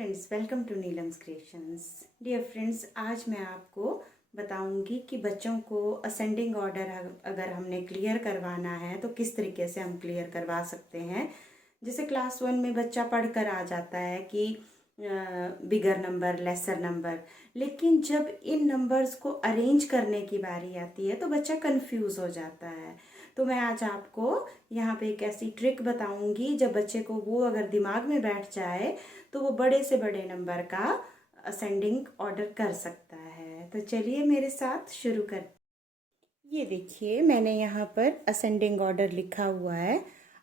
Friends, welcome to Neelam's creations. Dear friends, आज मैं आपको बताऊंगी कि बच्चों को असेंडिंग ऑर्डर अगर हमने क्लियर करवाना है तो किस तरीके से हम क्लियर करवा सकते हैं। जैसे क्लास 1 में बच्चा पढ़कर आ जाता है कि बिगर नंबर, लेसर नंबर, लेकिन जब इन नंबर्स को अरेंज करने की बारी आती है तो बच्चा कंफ्यूज हो जाता है। तो मैं आज आपको यहाँ पे एक ऐसी ट्रिक बताऊंगी जब बच्चे को वो अगर दिमाग में बैठ जाए तो वो बड़े से बड़े नंबर का असेंडिंग ऑर्डर कर सकता है। तो चलिए मेरे साथ शुरू कर। ये देखिए, मैंने यहाँ पर असेंडिंग ऑर्डर लिखा हुआ है।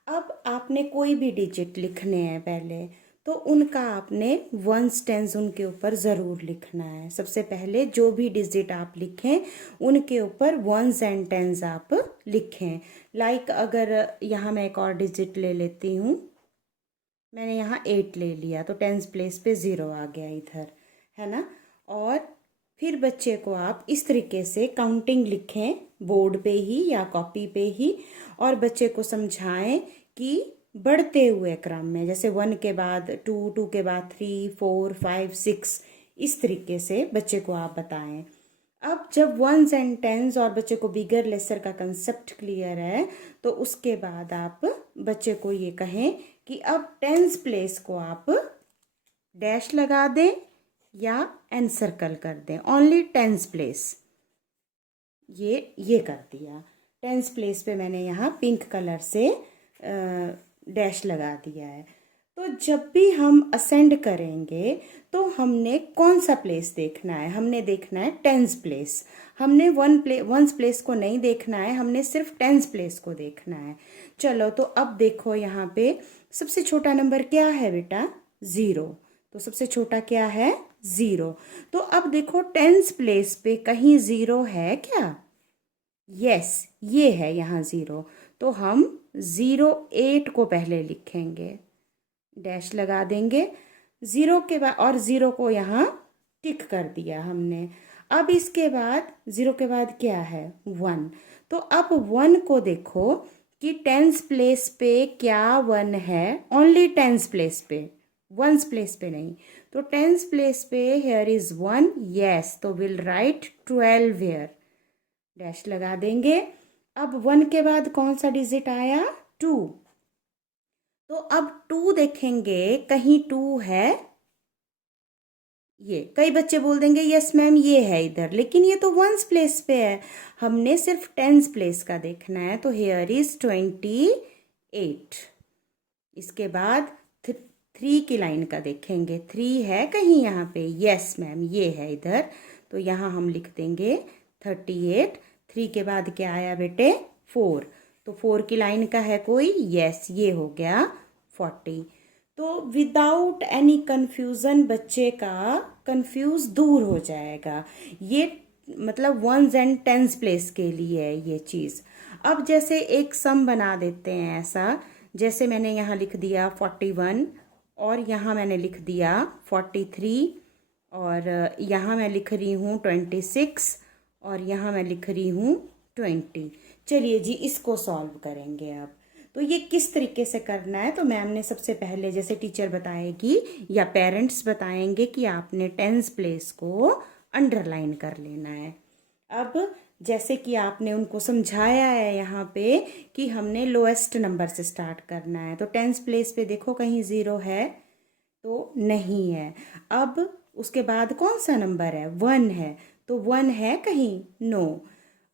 अब आपने कोई भी डिजिट लिखने हैं पहले, तो उनका आपने वंस टेंस उनके ऊपर ज़रूर लिखना है। सबसे पहले जो भी डिजिट आप लिखें उनके ऊपर वंस एंड टेंस आप लिखें। लाइक अगर यहाँ मैं एक और डिजिट ले लेती हूँ, मैंने यहाँ 8 ले लिया तो टेंस प्लेस पे 0 आ गया इधर, है ना। और फिर बच्चे को आप इस तरीके से काउंटिंग लिखें बोर्ड पे ही या कॉपी पे ही, और बच्चे को समझाएं कि बढ़ते हुए क्रम में, जैसे 1 के बाद 2, 2 के बाद 3, 4, 5, 6, इस तरीके से बच्चे को आप बताएं। अब जब वंस एंड टेंस और बच्चे को बिगर लेसर का कंसेप्ट क्लियर है तो उसके बाद आप बच्चे को ये कहें कि अब टेंस प्लेस को आप डैश लगा दें या एन सर्कल कर दें। ओनली टेंस प्लेस, ये कर दिया। टेंस प्लेस पे मैंने यहाँ पिंक कलर से डैश लगा दिया है। तो जब भी हम असेंड करेंगे तो हमने कौन सा प्लेस देखना है? हमने देखना है टेंस प्लेस। हमने वंस प्लेस को नहीं देखना है, हमने सिर्फ टेंस प्लेस को देखना है। चलो, तो अब देखो यहाँ पे सबसे छोटा नंबर क्या है बेटा? 0। तो सबसे छोटा क्या है? 0। तो अब देखो टेंस प्लेस पे कहीं 0 है क्या? यस, ये है यहाँ 0। तो हम 08 को पहले लिखेंगे, डैश लगा देंगे 0 के बाद, और 0 को यहाँ टिक कर दिया हमने। अब इसके बाद 0 के बाद क्या है? 1। तो अब 1 को देखो कि टेंस प्लेस पे क्या 1 है? ओनली टेंस प्लेस पे, वंस प्लेस पे नहीं। तो टेंस प्लेस पे हेयर इज 1, यस, तो विल राइट 12 हेयर, डैश लगा देंगे। अब 1 के बाद कौन सा डिजिट आया? 2। तो अब 2 देखेंगे, कहीं 2 है? ये कई बच्चे बोल देंगे यस मैम ये है इधर, लेकिन ये तो वंस प्लेस पे है, हमने सिर्फ टेंस प्लेस का देखना है। तो हेयर इज 28। इसके बाद 3 की लाइन का देखेंगे, 3 है कहीं यहाँ पे? यस मैम ये है इधर, तो यहाँ हम लिख देंगे 38। 3 के बाद क्या आया बेटे? 4। तो 4 की लाइन का है कोई? यस, ये हो गया 40। तो विदाउट एनी कन्फ्यूज़न बच्चे का कन्फ्यूज दूर हो जाएगा। ये मतलब वंस एंड टेंस प्लेस के लिए है ये चीज़। अब जैसे एक सम बना देते हैं ऐसा, जैसे मैंने यहाँ लिख दिया 41 और यहाँ मैंने लिख दिया 43 और यहाँ मैं लिख रही हूँ 26 और यहाँ मैं लिख रही हूँ 20। चलिए जी, इसको सॉल्व करेंगे अब। तो ये किस तरीके से करना है? तो मैम ने सबसे पहले, जैसे टीचर बताएगी या पेरेंट्स बताएंगे, कि आपने टेंस प्लेस को अंडरलाइन कर लेना है। अब जैसे कि आपने उनको समझाया है यहाँ पे कि हमने लोएस्ट नंबर से स्टार्ट करना है, तो टेंस प्लेस पे देखो कहीं 0 है? तो नहीं है। अब उसके बाद कौन सा नंबर है? 1 है, तो 1 है कहीं? नो।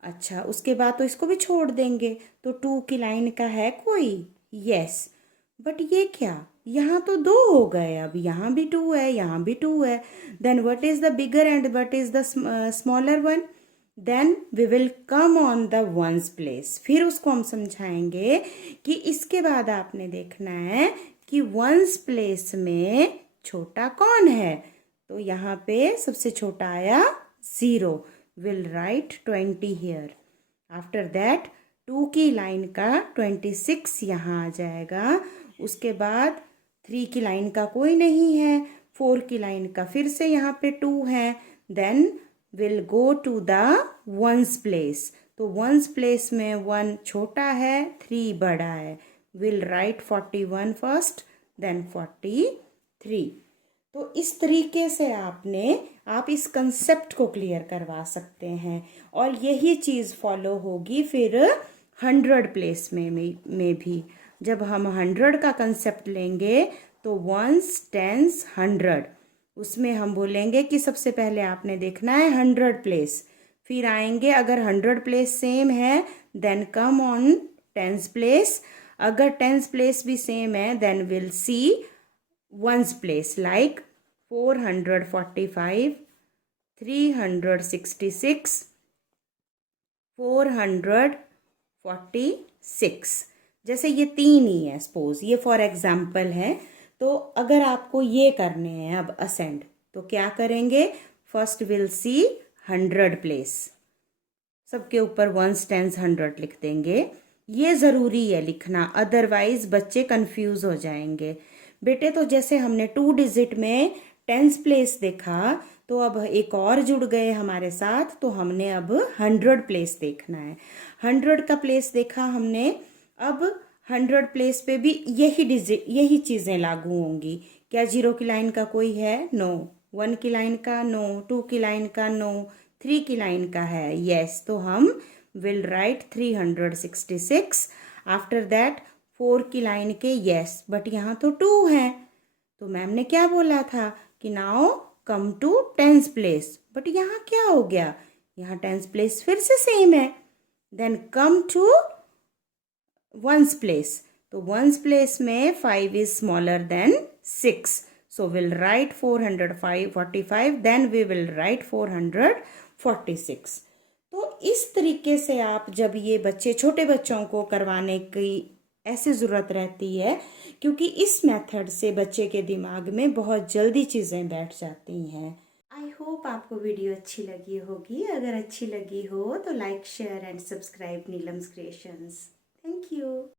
अच्छा, उसके बाद तो इसको भी छोड़ देंगे, तो 2 की लाइन का है कोई? यस। बट ये क्या, यहाँ तो 2 हो गए, अब यहाँ भी 2 है, यहाँ भी 2 है। Then what is the bigger and what is the smaller one? Then we will come on the ones place. फिर उसको हम समझाएंगे कि इसके बाद आपने देखना है कि वंस प्लेस में छोटा कौन है। तो यहाँ पे सबसे छोटा आया 0, will write 20 here. After that 2 की लाइन का 26 यहाँ आ जाएगा। उसके बाद 3 की लाइन का कोई नहीं है, 4 की लाइन का फिर से यहाँ पे 2 है। Then will go to the ones place. तो वंस प्लेस में 1 छोटा है, 3 बड़ा है, विल राइट 41 फर्स्ट, देन 43। तो इस तरीके से आप इस कंसेप्ट को क्लियर करवा सकते हैं और यही चीज़ फॉलो होगी फिर 100 प्लेस में भी। जब हम 100 का कंसेप्ट लेंगे तो वंस, टेंस, 100, उसमें हम बोलेंगे कि सबसे पहले आपने देखना है 100 प्लेस, फिर आएंगे अगर 100 प्लेस सेम है then come on tens place, अगर टेंस प्लेस भी सेम है then will see ones place like 445, 366, 446। जैसे ये तीन ही है, सपोज ये फॉर एग्जाम्पल है। तो अगर आपको ये करने हैं अब असेंड, तो क्या करेंगे, फर्स्ट विल सी 100 प्लेस, सबके ऊपर वंस, टेंस, 100 लिख देंगे। ये ज़रूरी है लिखना, अदरवाइज बच्चे कंफ्यूज हो जाएंगे। बेटे तो जैसे हमने 2 डिजिट में टेंस प्लेस देखा, तो अब एक और जुड़ गए हमारे साथ, तो हमने अब 100 प्लेस देखना है। 100 का प्लेस देखा हमने, अब 100 प्लेस पे भी यही चीज़ें लागू होंगी। क्या 0 की लाइन का कोई है? नो। 1 की लाइन का? नो। 2 की लाइन का? नो। 3 की लाइन का है? यस। तो हम विल राइट 366। आफ्टर दैट 4 की लाइन के? यस, बट यहाँ तो 2 है, तो मैम ने क्या बोला था कि now come to tens place, but यहाँ क्या हो गया, यहाँ टेंस प्लेस फिर से सेम है। Then come to ones place, तो वंस प्लेस में 5 is smaller than 6, so we'll write 445, then we will write 446। तो इस तरीके से आप जब ये बच्चे, छोटे बच्चों को करवाने की ऐसी ज़रूरत रहती है, क्योंकि इस मेथड से बच्चे के दिमाग में बहुत जल्दी चीज़ें बैठ जाती हैं। आई होप आपको वीडियो अच्छी लगी होगी। अगर अच्छी लगी हो तो like, share and subscribe Neelam's creations. Thank you.